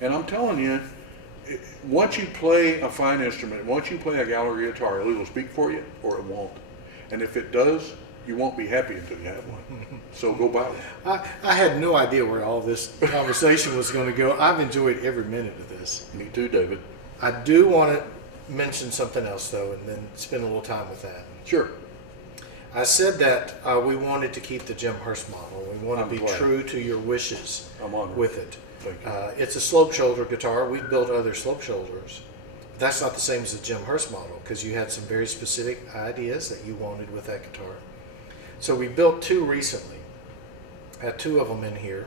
And I'm telling you, once you play a fine instrument, once you play a Gallagher guitar, it'll either speak for you or it won't. And if it does, you won't be happy until you have one. So go buy one. I had no idea where all this conversation was going to go. I've enjoyed every minute of this. Me too, David. I do want to mention something else, though, and then spend a little time with that. Sure. I said that we wanted to keep the Jim Hurst model. We want to be true to your wishes with it. Thank you. It's a slope shoulder guitar. We've built other slope shoulders. That's not the same as the Jim Hurst model because you had some very specific ideas that you wanted with that guitar. So we built two recently. Had two of them in here.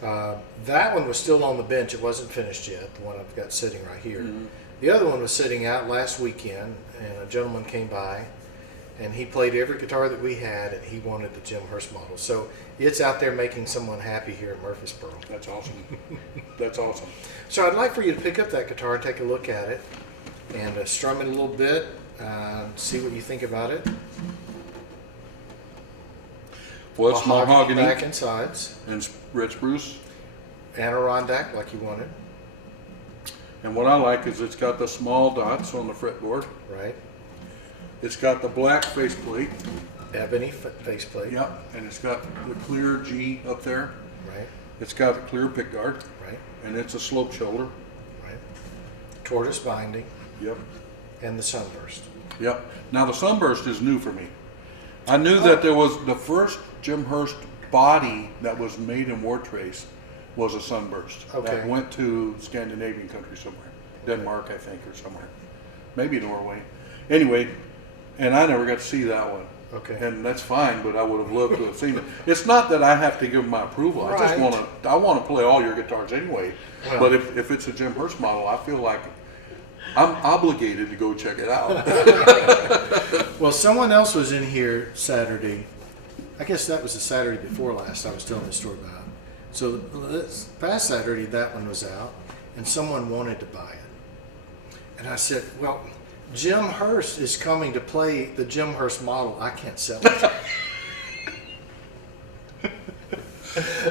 That one was still on the bench. It wasn't finished yet, the one I've got sitting right here. Mm-hmm. The other one was sitting out last weekend, and a gentleman came by, and he played every guitar that we had, and he wanted the Jim Hurst model. So it's out there making someone happy here in Murfreesboro. That's awesome. That's awesome. So I'd like for you to pick up that guitar and take a look at it, and strum it a little bit, see what you think about it. Well, it's mahogany. Back and sides. And red spruce. Adirondack, like you wanted. And what I like is it's got the small dots on the fretboard. Right. It's got the black faceplate. Ebony faceplate. Yep. And it's got the clear G up there. Right. It's got a clear pickguard. Right. And it's a slope shoulder. Right. Tortoise binding. Yep. And the sunburst. Yep. Now the sunburst is new for me. I knew that there was the first Jim Hurst body that was made in Wartrace was a sunburst. Okay. That went to Scandinavian country somewhere. Denmark, I think, or somewhere. Maybe Norway. Anyway, and I never got to see that one. Okay. And that's fine, but I would have loved to have seen it. It's not that I have to give my approval. I just Right. I want to play all your guitars anyway. Well. But if it's a Jim Hurst model, I feel like I'm obligated to go check it out. Well, someone else was in here Saturday. I guess that was the Saturday before last. I was telling the story about. So this past Saturday, that one was out, and someone wanted to buy it. And I said, well, Jim Hurst is coming to play the Jim Hurst model. I can't sell it.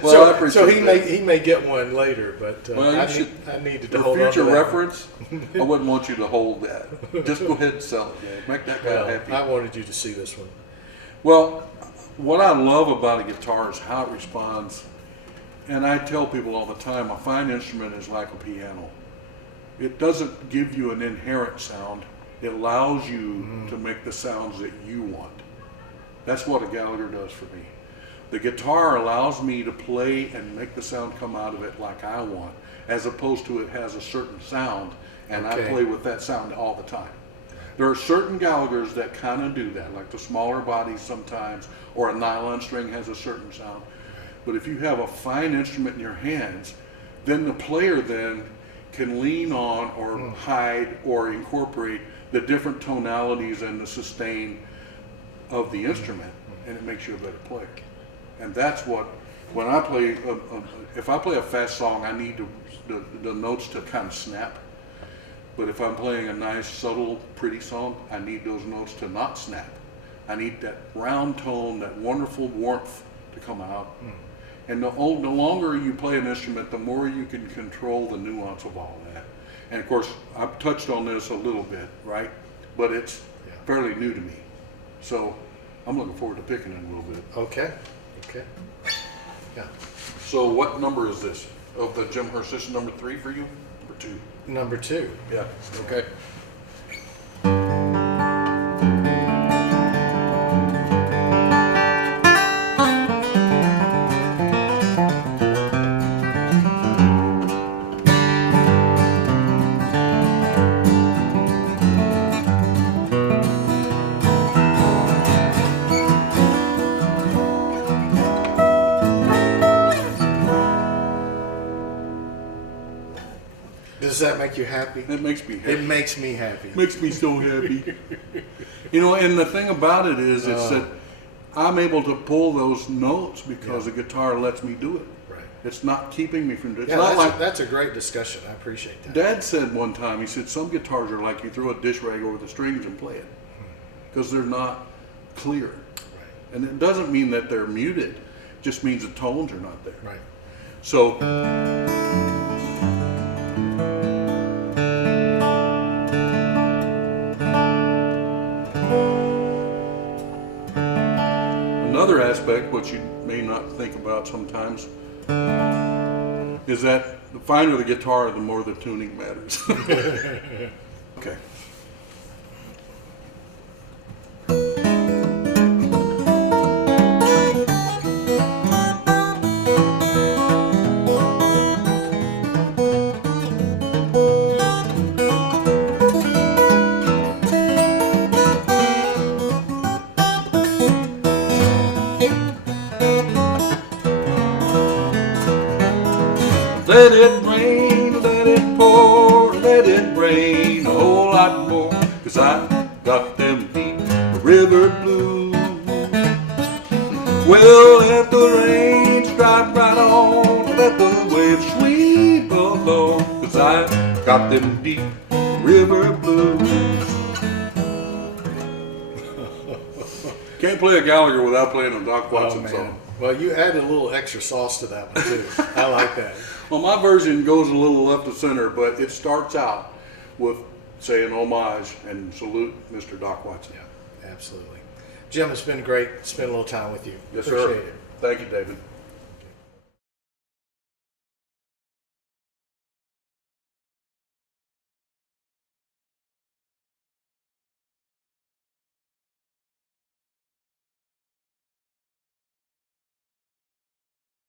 Well, I appreciate so he that. he may get one later, but Well, I needed to for hold on to future that reference, I wouldn't want you to hold that. Just go ahead and sell it, man. Make that guy Well, happy. I wanted you to see this one. Well, what I love about a guitar is how it responds. And I tell people all the time, a fine instrument is like a piano. It doesn't give you an inherent sound. It allows you to make the sounds that you want. That's what a Gallagher does for me. The guitar allows me to play and make the sound come out of it like I want, as opposed to it has a certain sound, and I play with that sound all the time. There are certain Gallaghers that kind of do that, like the smaller bodies sometimes, or a nylon string has a certain sound. But if you have a fine instrument in your hands, then the player then can lean on or hide or incorporate the different tonalities and the sustain of the instrument, and it makes you a better player. And that's what, when I play, if I play a fast song, I need the notes to kind of snap. But if I'm playing a nice, subtle, pretty song, I need those notes to not snap. I need that round tone, that wonderful warmth to come out. And the longer you play an instrument, the more you can control the nuance of all that. And of course, I've touched on this a little bit, right? But it's fairly new to me. So I'm looking forward to picking it a little bit. Okay. Okay. Yeah. So what number is this of the Jim Hurst? This is number 3 for you? Number 2? Number 2. Yeah. Okay. Does that make you happy? It makes me happy. It makes me happy. Makes me so happy. You know, and the thing about it is, it's that I'm able to pull those notes because the guitar lets me do it. Right. It's not keeping me from doing it. Yeah, It's not that's, like that's a great discussion. I appreciate that. Dad said one time, he said, some guitars are like you throw a dish rag over the strings and play it because they're not clear. Right. And it doesn't mean that they're muted. It just means the tones are not there. Right. So Another aspect, which you may not think about sometimes, is that the finer the guitar, the more the tuning matters. Okay. Let it rain, let it pour, let it rain a whole lot more, 'cause I got them deep river blues. Well, let the rains drop right on, let the waves sweep along, 'cause I got them deep river blues. Can't play a Gallagher without playing a Doc Watson song. Well, you added a little extra sauce to that one too. I like that. Well, my version goes a little left of center, but it starts out with saying homage and salute Mr. Doc Watson. Yeah, absolutely. Jim, it's been great. Spend a little time with you. Yes, Appreciate sir. it. Thank you, David.